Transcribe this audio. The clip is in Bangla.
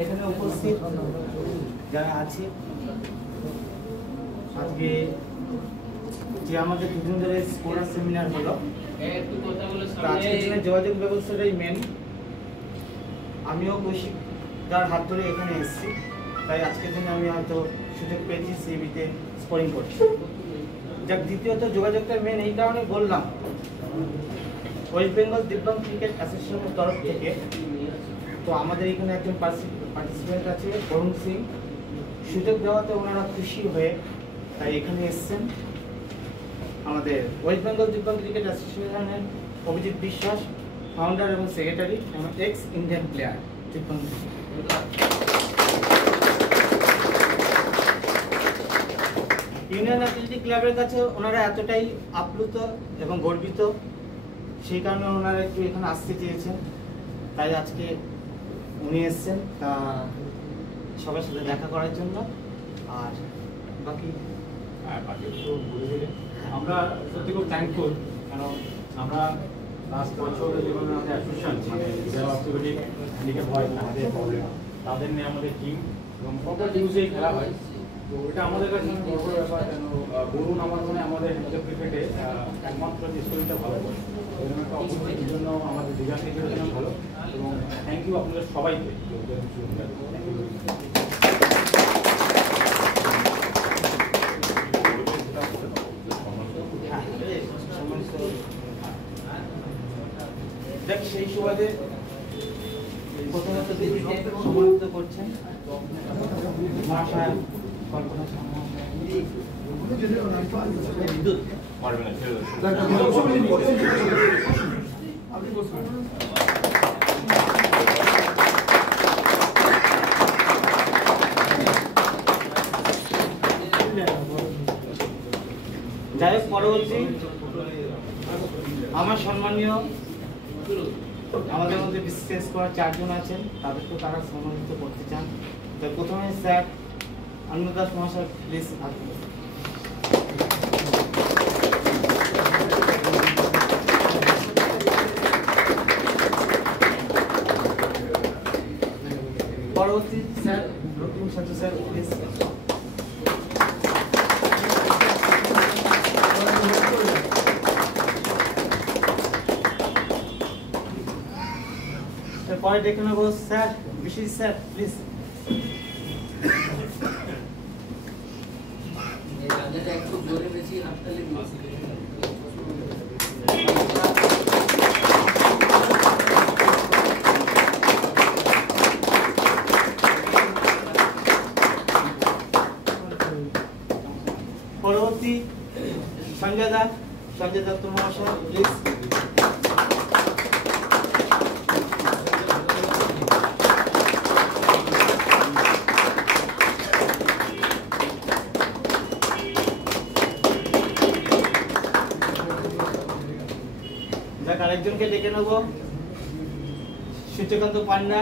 এখানে উপস্থিত যারা আছে আজকে যে আমাদের দুদিন ধরে স্কলার সেমিনার হলো, আজকের দিনে যোগাযোগ ব্যবস্থাটাই মেন। আমিও কৌশিকদার হাত ধরে এখানে এসেছি, তাই আজকের দিনে আমি হয়তো সুযোগ পেয়েছি সিবিতে স্কোরিং করছি। যাক, দ্বিতীয়ত যোগাযোগটা মেন এই কারণে বললাম, ওয়েস্ট বেঙ্গল দিব্যাঙ্গ ক্রিকেট অ্যাসোসিয়েশনের তরফ থেকে তো আমাদের এখানে একজন পার্টিসিপেন্ট আছে বরুণ সিং, সুযোগ দেওয়াতে ওনারা খুশি হয়ে তাই এখানে এসছেন। আমাদের ওয়েস্ট বেঙ্গল দিব্যাঙ্গ ক্রিকেট অ্যাসোসিয়েশনের অভিজিৎ বিশ্বাস, ফাউন্ডার এবং সেক্রেটারি এবং এক্স ইন্ডিয়ান প্লেয়ার দিব্যাঙ্গ। ইউনিয়ন অ্যাথলেটিক ক্লাবের কাছে ওনারা এতটাই আপ্লুত এবং গর্বিত, সেই কারণে ওনারা একটু এখানে আসতে চেয়েছেন, তাই আজকে উনি এসছেন তা সবার সাথে দেখা করার জন্য। আর বাকি তো বলে দিলে আমরা সত্যি খুব থ্যাঙ্কফুল, কারণ আমরা লাস্ট বছরের যেমন আমাদের অ্যাসোসিয়েশন মানে যারা অর্থোপেডিক হ্যান্ডিক্যাপ হয় তাদের নিয়ে আমাদের টিম এবং প্রপার ইউজেই খেলা হয়। তো এটা আমাদের কাছে বড় বড় ব্যাপার, কেন বরুণ আমার মনে আমাদের ক্রিকেটে একমাত্র যে স্টোরিটা ভালো করে এরকম একটা অপরচুনিটির জন্য আমাদের ডিজাইন ক্রিকেটের জন্য ভালো। এবং থ্যাংক ইউ আপনাদের সবাইকে। দেখ, সেই সুবাদে প্রথমত দিদিকে সম্মানিত করছেন কল্পনা বিদ্যুৎ যাই হোক, পরবর্তী আমার সম্মানীয় আমাদের মধ্যে বিশেষ করার চারজন আছেন, তাদেরকে তারা সম্মানিত করতে চান। তো প্রথমে স্যার অন্নদাস মহাশয়, প্লিজ। পরবর্তী sir Raktim Saju sir, please. পরে ডেকে নেবো স্যার বিশেষ স্যার, প্লিজ। পরবর্তী সঞ্জয় দত্ত মহাশয়, প্লিজ। যাক, আরেকজনকে ডেকে নেব, সূর্যকান্ত পান্ডা।